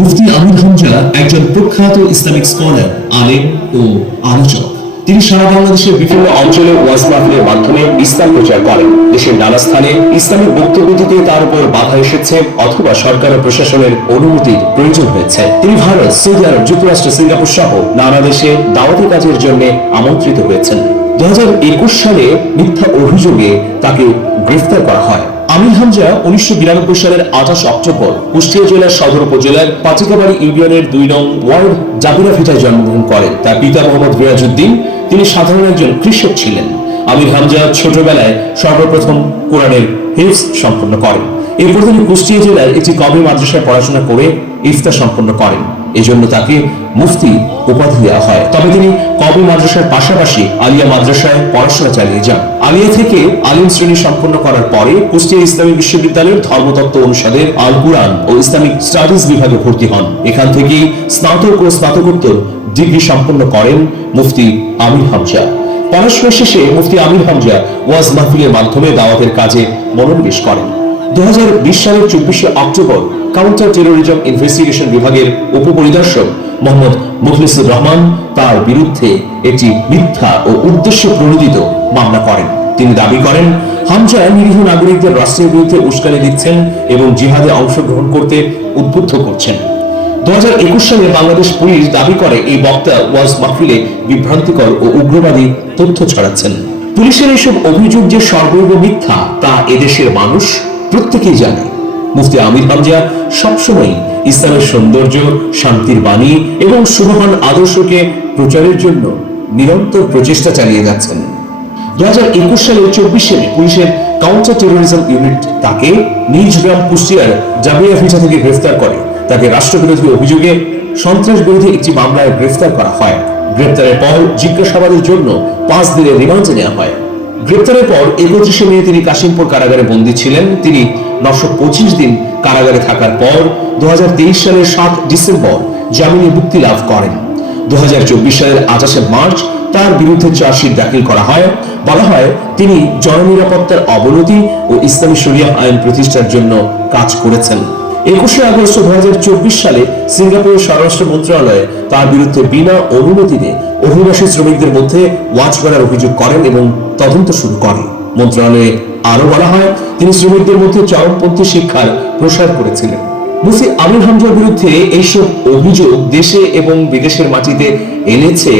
মুফতি আমির হামজা একজন প্রখ্যাত Islamic scholar, আলেম ও আলোচক। তিনি সারা বাংলাদেশের বিভিন্ন অঞ্চলে ওয়াজ মাহফিলের মাধ্যমে ইসলাম প্রচার করেন। দেশের নানা স্থানে ইসলামিক বক্তব্য দিতে তার উপর বাধা এসেছে অথবা সরকার ও প্রশাসনের অনুমতির প্রয়োজন হয়েছে। তিনি ভারত, সৌদি আরব, যুক্তরাষ্ট্র, সিঙ্গাপুর সহ নানা দেশে দাওয়াতি কাজের জন্য আমন্ত্রিত হয়েছেন। 2021 সালে মিথ্যা অভিযোগে তাকে গ্রেফতার করা হয়। আমির হামজা 1992 সালের 28 অক্টোবর কুষ্টিয়া জেলার সদর উপজেলার পাটিকাবাড়ি ইউনিয়নের 2 নং ওয়ার্ড জাবিরা ভিটায় জন্মগ্রহণ করেন। তার পিতা মোহাম্মদ রিয়াজউদ্দিন, তিনি সাধারণ একজন কৃষক ছিলেন। আমির হামজা ছোটবেলায় সর্বপ্রথম কোরআনের হিফজ সম্পন্ন করেন। এরপর তিনি কুষ্টিয়া জেলার একটি কওমি মাদ্রাসায় পড়াশোনা করে ইফতা সম্পন্ন করেন। এজন্য তাকে মুফতি উপাধি দেওয়া হয়। তবে তিনি কওমি মাদ্রাসার পাশাপাশি আলিয়া মাদ্রাসায় পড়াশোনা চালিয়ে যান। আলিয়া থেকে আলিম শ্রেণী সম্পন্ন করার পরে কুষ্টিয়া ইসলামী বিশ্ববিদ্যালয়ের ধর্মতত্ত্ব অনুষদের আল কুরআন ও ইসলামিক স্টাডিজ বিভাগে ভর্তি হন। এখান থেকেই স্নাতক ও স্নাতকোত্তর ডিগ্রি সম্পন্ন করেন মুফতি আমির হামজা। পড়াশোনা শেষে মুফতি আমির হামজা ওয়াজ মাহফিলের মাধ্যমে দাওয়াতের কাজে মনোনিবেশ করেন। 2020 সালের 24 অক্টোবর কাউন্টার টেরোরিজম ইনভেস্টিগেশন বিভাগের উপপরিদর্শক মোহাম্মদ মুখলিসুর রহমান তার বিরুদ্ধে একটি মিথ্যা ও উদ্দেশ্য প্রণোদিত মামলা করেন। তিনি দাবি করেন, হামজা নিরীহ নাগরিকদের রাষ্ট্রের বিরুদ্ধে উস্কানি দিচ্ছেন এবং জিহাদে অংশগ্রহণ করতে উদ্বুদ্ধ করছেন। 2021 সালে বাংলাদেশ পুলিশ দাবি করে এই বক্তা ওয়াজ মাহফিলে বিভ্রান্তিকর ও উগ্রবাদী তথ্য ছড়াচ্ছেন। পুলিশের এসব অভিযোগ যে সর্বৈব মিথ্যা তা এদেশের মানুষ প্রত্যেকেই জানে। মুফতি আমির হামজা সবসময় ইসলামের সৌন্দর্য, শান্তির বাণী এবং শুভমান আদর্শকে প্রচারের জন্য নিরন্তর প্রচেষ্টা চালিয়ে যাচ্ছেন। 2021 সালের 24 পুলিশের কাউন্টার টেরোরিজম ইউনিট তাকে নিজ গ্রাম কুষ্টিয়ার জাবিরা ভিটা থেকে গ্রেফতার করে। তাকে রাষ্ট্রবিরোধী অভিযোগে সন্ত্রাস বিরোধী একটি মামলায় গ্রেফতার করা হয়। গ্রেফতারের পর জিজ্ঞাসাবাদের জন্য 5 দিনের রিমান্ডে নেওয়া হয়। গ্রেফতারের পর 31 মে তিনি কাশিমপুর কারাগারে বন্দী ছিলেন। তিনি 925 দিন কারাগারে থাকার পর 2023 সালের 7 ডিসেম্বর জামিনে মুক্তি লাভ করেন। 2024 সালের 28 মার্চ তার বিরুদ্ধে চার্জশিট দাখিল করা হয়। বলা হয় তিনি জননিরাপত্তার অবনতি ও ইসলামী শরিয়া আইন প্রতিষ্ঠার জন্য কাজ করেছেন। 21 আগস্ট 2024 সালে সিঙ্গাপুরের স্বরাষ্ট্র মন্ত্রণালয়ে তার বিরুদ্ধে বিনা অনুমতিতে অভিবাসী শ্রমিকদের মধ্যে ওয়াচ করার অভিযোগ করেন এবং তদন্ত শুরু করেন। মন্ত্রণালয়ে আরো বলা হয় তিনি শ্রমিকদের মধ্যে চরমপন্থী শিক্ষার প্রসার করেছিলেন। মুফতি আমির হামজার বিরুদ্ধে এইসব অভিযোগ দেশে এবং বিদেশের মাটিতে এনেছে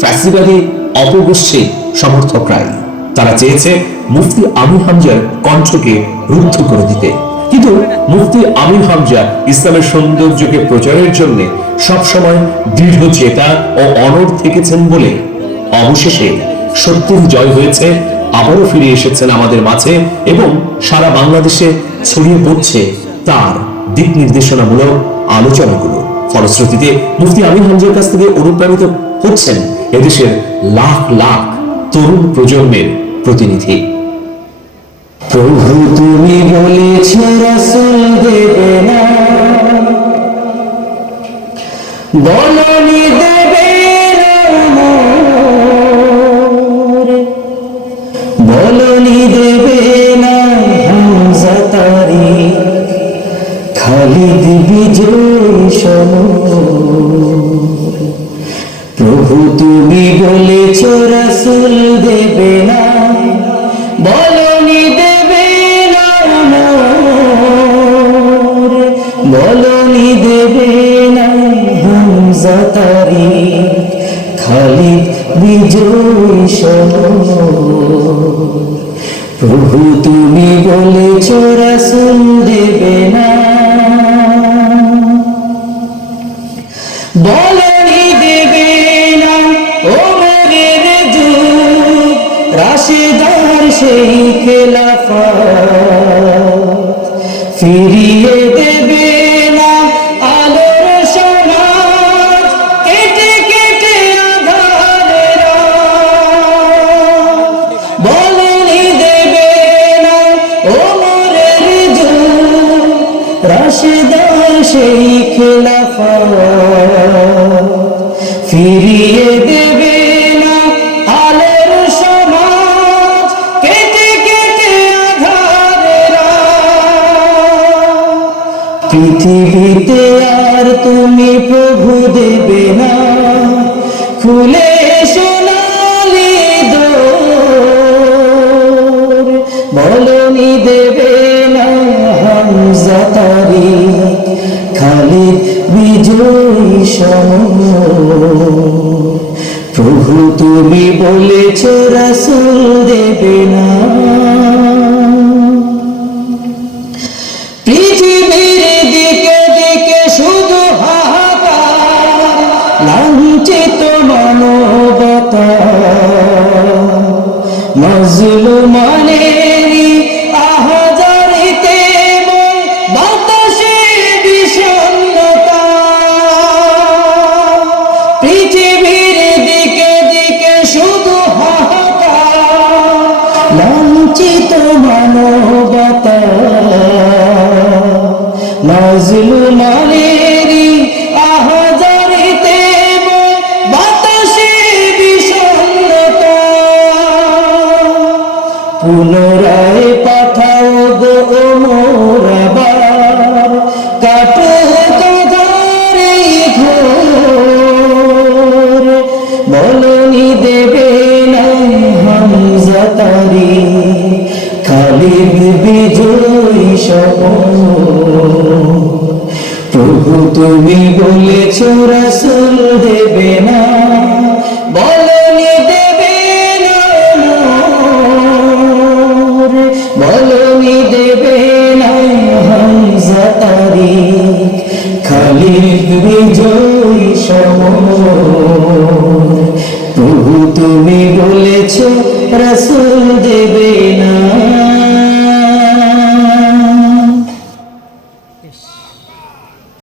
ফ্যাসিবাদী অপগোষ্ঠীর সমর্থকরাই। তারা চেয়েছে মুফতি আমির হামজার কণ্ঠকে রুদ্ধ করে দিতে। কিন্তু মুফতি আমির হামজা ইসলামের সৌন্দর্যকে প্রচারের জন্য সবসময় দৃঢ় চেতা ও অনড় থেকেছেন বলে অবশেষে সত্যের জয় হয়েছে। আবারও ফিরে এসেছেন আমাদের মাঝে এবং সারা বাংলাদেশে ছড়িয়ে পড়ছে তার দিক নির্দেশনামূলক আলোচনাগুলো। ফলশ্রুতিতে মুফতি আমির হামজার কাছ থেকে অনুপ্রাণিত হচ্ছেন এদেশের লাখ লাখ তরুণ প্রজন্মের প্রতিনিধি। প্রভু তুমি বলেছ রাসূল দেবে না, বলনি দেবে না মোরে, বলনি দেবে না হামজা তারি, খালিদ বিজয় সমর। প্রভু তুমি বলেছ রাসূল দেবে না, বলনি দেবে না মোরে, বলনি দেবে না হামজা তারি, খালিদ বিজয় সমর। প্রভু তুমি বলেছ রাসূল দেবে না, বলনি দেবে না ওমরের যুগ, রাশেদার সেই খেলাফত, ফিরিয়ে দেবে না আলোর সমাজ, কেটে কেটে আঁধারের রাত। বলনি দেবে না ওমরের যুগ, রাশেদার সেই খেলাফত, ফিরিয়ে দেবে না আলোর সমাজ, কেটে কেটে আঁধারের রাত। পৃথিবীতে আর তুমি প্রভু দেবে না খুলে সোনালি দোর, বলনি দেবে না হামজা তারিক খালিদ বিজয়ী সমর। প্রভু তুমি বলেছ রাসূল দেবে না। পৃথিবীর দিকে দিকে শুধু হাহাকার, লাঞ্ছিত মানবতা, মাজলুমানেরই আহাজারিতে বই বাতাসে বিষণ্ণতা। পৃথিবীর দিকে দিকে শুধু হাহাকার, লাঞ্ছিত মানবতা, মাজলুমানেরই আহাজারিতে বই বাতাসে বিষণ্ণতা। পুনরায় পাঠাও গো মোর আবার, কাটুক কাঁধার এই ঘোর, বলনি দেবে না হামজা তারিক খালিদ বিজয়ী সমর। প্রভু তুমি বলেছ রাসূল দেবে না, বলনি দেবে না নূর, বলনি দেবে না হামজা তারিক খালিদ বিজয়ী সমর। প্রভু তুমি বলেছ রাসূল